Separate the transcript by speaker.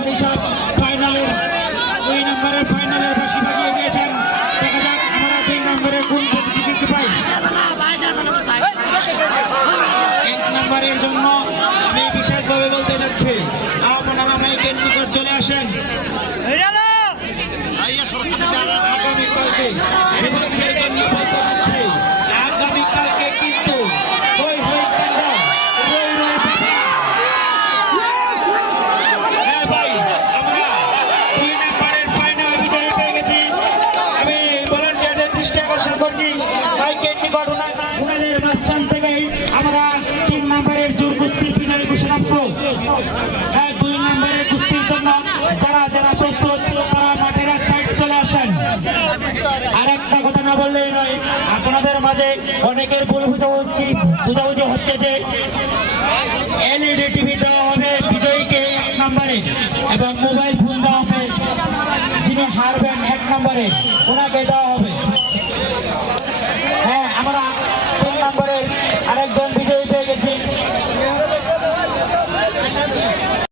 Speaker 1: ফাইনালের দুই নম্বরের ফাইনালের বাসি বাজিয়ে দেখা যাক আমরা দুই নম্বরের কোন প্রতিযোগিতা পাই এক নম্বরের জন্য আমি বিশেষভাবে বলতে যাচ্ছি আপনারা মাইকের নিকট চলে আসেন। আগামীকালকে করছি মাঝখান থেকে আমরা তিন নম্বরের জোর কুস্তির ফিনাল ঘোষণা করব। হ্যাঁ দুই নম্বরের কুস্তির জন্য যারা যারা প্রস্তুত, তারা মাঠের চলে আসেন। আর একটা কথা না বললেই নয়, আপনাদের মাঝে অনেকের ভুল বুঝাবুঝি বুঝাবুঝি হচ্ছে যে এলইডি টিভি দেওয়া হবে বিজয়ীকে এক নম্বরে এবং মোবাইল ফোন দেওয়া হবে যিনি হারবেন এক নম্বরে। ওনাকে দেওয়া হবে।